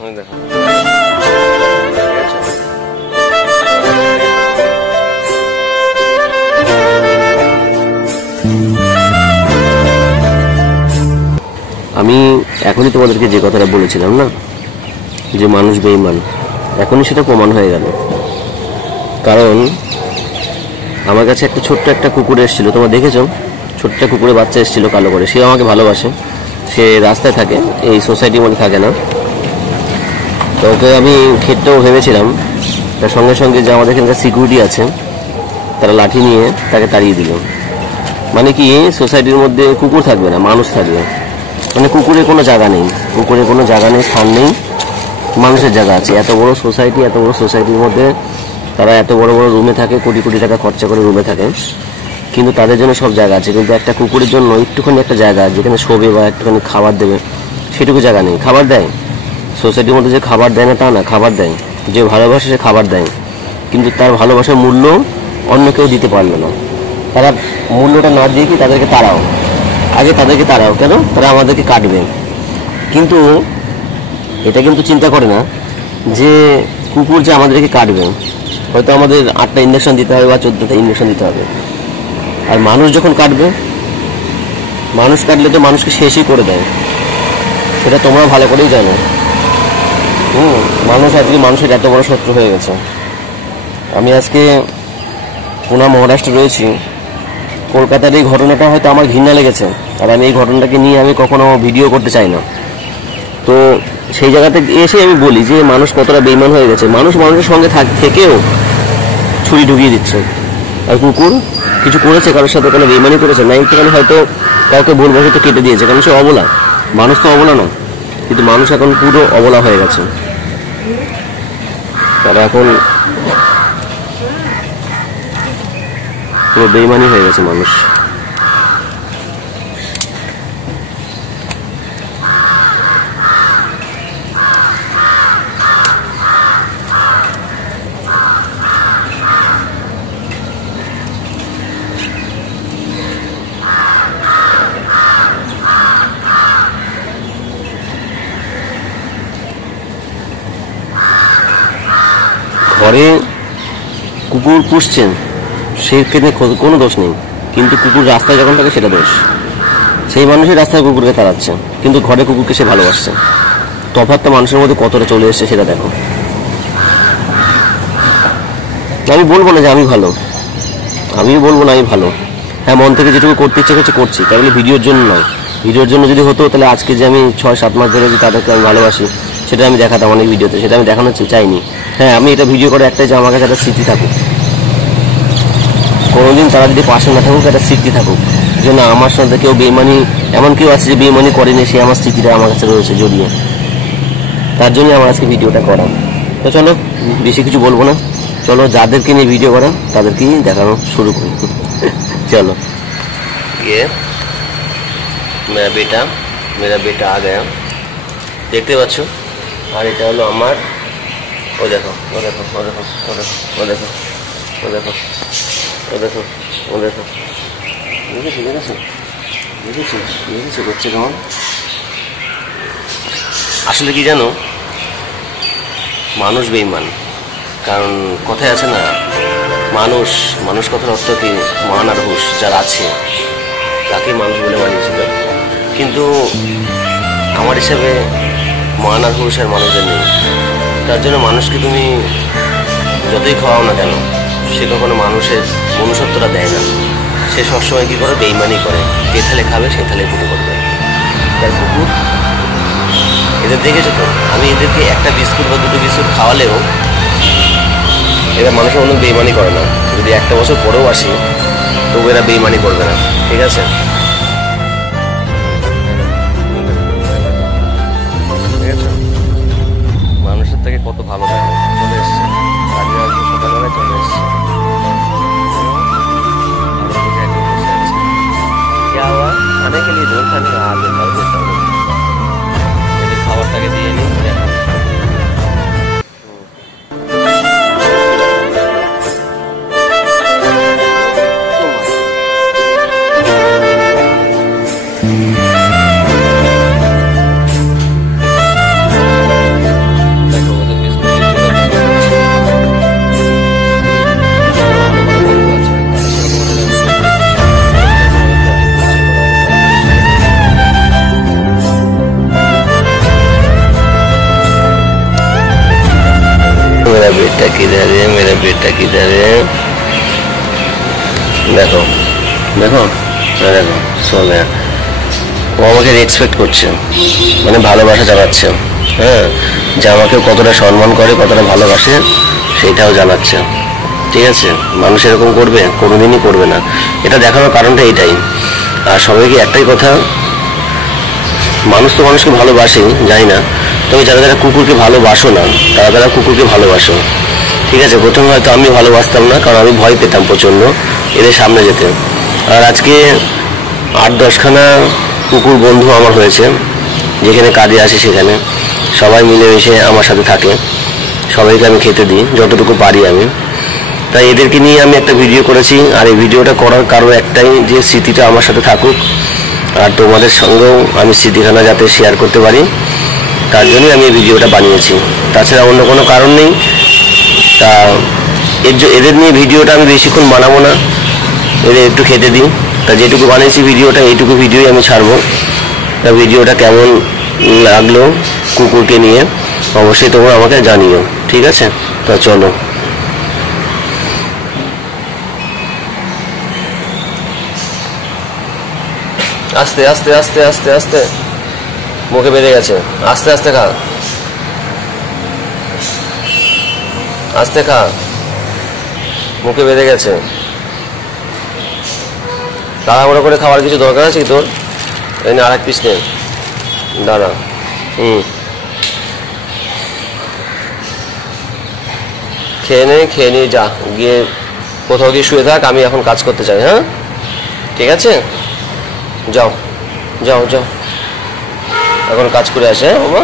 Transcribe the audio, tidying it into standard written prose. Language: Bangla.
দেখো আমি এখনই তোমাদেরকে যে কথাটা বলেছিলাম না, যে মানুষ বেঈমান, এখনই সেটা প্রমাণ হয়ে গেল। কারণ আমার কাছে একটা ছোট্ট একটা কুকুর এসেছিল, তোমরা দেখেছো, ছোট্ট কুকুরের বাচ্চা এসেছিল কালো করে। সে আমাকে ভালোবাসে, সে রাস্তায় থাকে, এই সোসাইটির মধ্যে থাকে না। তো ওকে আমি খেতেও ভেবেছিলাম, তার সঙ্গে সঙ্গে যে আমাদের এখানকার সিকিউরিটি আছে তারা লাঠি নিয়ে তাকে তাড়িয়ে দিল। মানে কি, সোসাইটির মধ্যে কুকুর থাকবে না, মানুষ থাকবে। মানে কুকুরের কোনো জায়গা নেই, কুকুরের কোনো জায়গা নেই, স্থান নেই, মানুষের জায়গা আছে। এত বড় সোসাইটি, এত বড় সোসাইটির মধ্যে তারা এত বড় বড় রুমে থাকে, কোটি কোটি টাকা খরচা করে রুমে থাকে, কিন্তু তাদের জন্য সব জায়গা আছে। কিন্তু একটা কুকুরের জন্য একটুখানি একটা জায়গা যেখানে শোবে বা একটুখানি খাবার দেবে, সেটুকু জায়গা নেই। খাবার দেয় সোসাইটির মধ্যে, যে খাবার দেয় না তা না, খাবার দেয়। যে ভালোবাসে সে খাবার দেয়, কিন্তু তার ভালোবাসার মূল্য অন্য কেউ দিতে পারলো না। তারা মূল্যটা না দিয়ে কি তাদেরকে তাড়াও, আগে তাদেরকে তাড়াও। কেন? তারা আমাদেরকে কাটবে। কিন্তু এটা কিন্তু চিন্তা করে না যে কুকুর যে আমাদেরকে কাটবে, হয়তো আমাদের 8টা ইঞ্জেকশন দিতে হবে বা 14টা ইঞ্জেকশন দিতে হবে। আর মানুষ যখন কাটবে, মানুষ কাটলে তো মানুষকে শেষই করে দেয়, সেটা তোমরা ভালো করেই জানো। মানুষ আজকে মানুষের এত বড় শত্রু হয়ে গেছে। আমি আজকে পুনা মহারাষ্ট্রে রয়েছি, কলকাতার এই ঘটনাটা হয়তো আমার ঘৃণা লেগেছে, আর আমি এই ঘটনাটাকে নিয়ে আমি কখনো ভিডিও করতে চাই না। তো সেই জায়গাতে এসে আমি বলি যে মানুষ কতটা বেইমান হয়ে গেছে। মানুষ মানুষের সঙ্গে থেকেও ছুরি ঢুকিয়ে দিচ্ছে। আর কুকুর কিছু করেছে, কারোর সাথে কোনো বেইমানি করেছে না, একটুখানি হয়তো কাউকে ভুলবশত কেটে দিয়েছে, কারণ সে অবলা। মানুষ তো অবলা না, কিন্তু মানুষ এখন পুরো অবলা হয়ে গেছে। তারা এখন পুরো বেইমানি হয়ে গেছে মানুষ। ঘরে কুকুর পুষছেন, সেক্ষেত্রে কোনো দোষ নেই, কিন্তু কুকুর রাস্তায় যখন থাকে সেটা দোষ। সেই মানুষই রাস্তায় কুকুরকে তাড়াচ্ছে, কিন্তু ঘরে কুকুরকে সে ভালোবাসছে। তফাৎটা মানুষের মধ্যে কতটা চলে এসছে সেটা দেখো। আমি বলবো না যে আমি ভালো, আমিও বলবো না আমি ভালো। হ্যাঁ, মন থেকে যেটুকু করতে ইচ্ছে করছে করছি, তাই বলে ভিডিওর জন্য নয়। ভিডিওর জন্য যদি হতো তাহলে আজকে যে আমি 6-7 মাস ধরে যে তাদেরকে আমি ভালোবাসি সেটা আমি দেখাতাম অনেক ভিডিওতে, সেটা আমি দেখানো চাইনি। হ্যাঁ, আমি এটা ভিডিও করে একটাই, যে আমার কাছে একটা স্মৃতি থাকুক, কোনোদিন তারা যদি পাশে না থাকুক, একটা স্মৃতি থাকুক যে না, আমার সাথে কেউ বেইমানি, এমন কেউ আছে যে বেইমানি করেনি, সে আমার স্মৃতিটা আমার কাছে রয়েছে জড়িয়ে। তার জন্যই আমার আজকে ভিডিওটা করা। তো চলো, বেশি কিছু বলবো না, চলো যাদেরকে নিয়ে ভিডিও করা তাদেরকেই দেখানো শুরু করি। চলো। ये मेरा बेटा आ गया, দেখতে পাচ্ছ। আর এটা হলো আমার, ও দেখো, ও দেখো, ও দেখো, ও দেখো, ও দেখো, ও দেখো, ও দেখো, ও দেখো, দেখেছো দেখেছো দেখেছো দেখেছো করছে কেমন। আসলে কি জানো, মানুষ বেঈমান। কারণ কথায় আছে না, মানুষ কথার অর্থ কি, মান আর হুঁশ যার আছে তাকে মানুষ বলে বানিয়েছিল। কিন্তু আমার হিসাবে মান আর হুঁশ আর মানুষের নেই। তার জন্য মানুষকে তুমি যতই খাওয়াও না কেন, সে কখনো মানুষের মনুষ্যত্বটা দেয় না। সে সবসময় কী করে, বেইমানি করে। যে থালে খাবে সে থালে ফুটো করবে। তার কুকুর, এদের দেখেছো তো, আমি এদেরকে একটা বিস্কুট বা 2টো বিস্কুট খাওয়ালেও এরা মানুষের মনে বেইমানি করে না। যদি 1টা বছর পরেও আসি তবু এরা বেইমানি করবে না, ঠিক আছে। মানুষের থেকে কত ভালো থাকে, চলে এসছে আজকে সকালবেলায় চলে এসছে। क्या हुआ? खाने के लिए दूर खाने का খাবারটাকে দিয়ে নিই। किधर है, मेरा बेटा किधर है। দেখো দেখো দেখো সোনা, ও আমাকে রেসপেক্ট করছে, মানে ভালোবাসা জানাচ্ছে। হ্যাঁ, যে আমাকে কতটা সম্মান করে, কতটা ভালোবাসে সেইটাও জানাচ্ছে। ঠিক আছে, মানুষ এরকম করবে? কোনোদিনই করবে না। এটা দেখানোর কারণটা এইটাই। আর সবাইকে একটাই কথা, মানুষ তো মানুষকে ভালোবাসে, জানি না, তবে যারা যারা কুকুরকে ভালোবাসো না তারা কুকুরকে ভালোবাসো। ঠিক আছে, প্রথমে হয়তো আমি ভালোবাসতাম না, কারণ আমি ভয় পেতাম প্রচণ্ড এদের সামনে যেতে। আর আজকে 8-10খানা কুকুর বন্ধু আমার হয়েছে, যেখানে কাজে আসে সেখানে সবাই মিলেমিশে আমার সাথে থাকে, সবাইকে আমি খেতে দিই যতটুকু পারি আমি। তাই এদেরকে নিয়ে আমি একটা ভিডিও করেছি। আর এই ভিডিওটা করার কারণ একটাই, যে স্মৃতিটা আমার সাথে থাকুক, আর তোমাদের সঙ্গেও আমি স্মৃতিখানা যাতে শেয়ার করতে পারি, তার জন্যই আমি এই ভিডিওটা বানিয়েছি। তাছাড়া অন্য কোনো কারণ নেই। তা এদের নিয়ে ভিডিওটা আমি বেশিক্ষণ বানাবো না, এদের একটু খেতে দিই। তা যেটুকু বানিয়েছি ভিডিওটা, এইটুকু ভিডিওই আমি ছাড়বো। তা ভিডিওটা কেমন লাগলো কুকুরকে নিয়ে অবশ্যই তোমরা আমাকে জানিও। ঠিক আছে, তা চলো। আস্তে আস্তে আস্তে আস্তে আস্তে, মুখে বেড়ে গেছে। আস্তে আস্তে খা, আস্তে খা, মুখে বেড়ে গেছে। তাড়াহুড়ো করে খাওয়ার কিছু দরকার আছে কি তোর? এই না, আরেক পিস নে, দাঁড়া। খেয়ে নিয়ে যা, গিয়ে কোথাও গিয়ে শুয়ে থাক, আমি এখন কাজ করতে চাই। হ্যাঁ, ঠিক আছে, যাও যাও যাও, এখন কাজ করে আসে। হ্যাঁ বাবা।